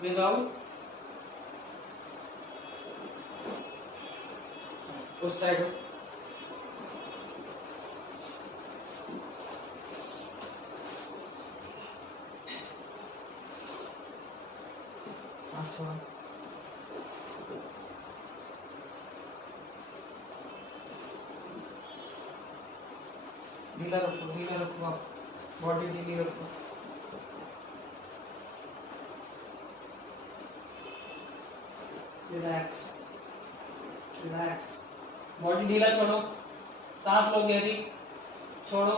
विदाउट उस साइड ढीला रखो आप, बॉडी ढीली रखो। रिलैक्स रिलैक्स, बॉडी ढीला छोड़ो, सांस लो गहरी, छोड़ो।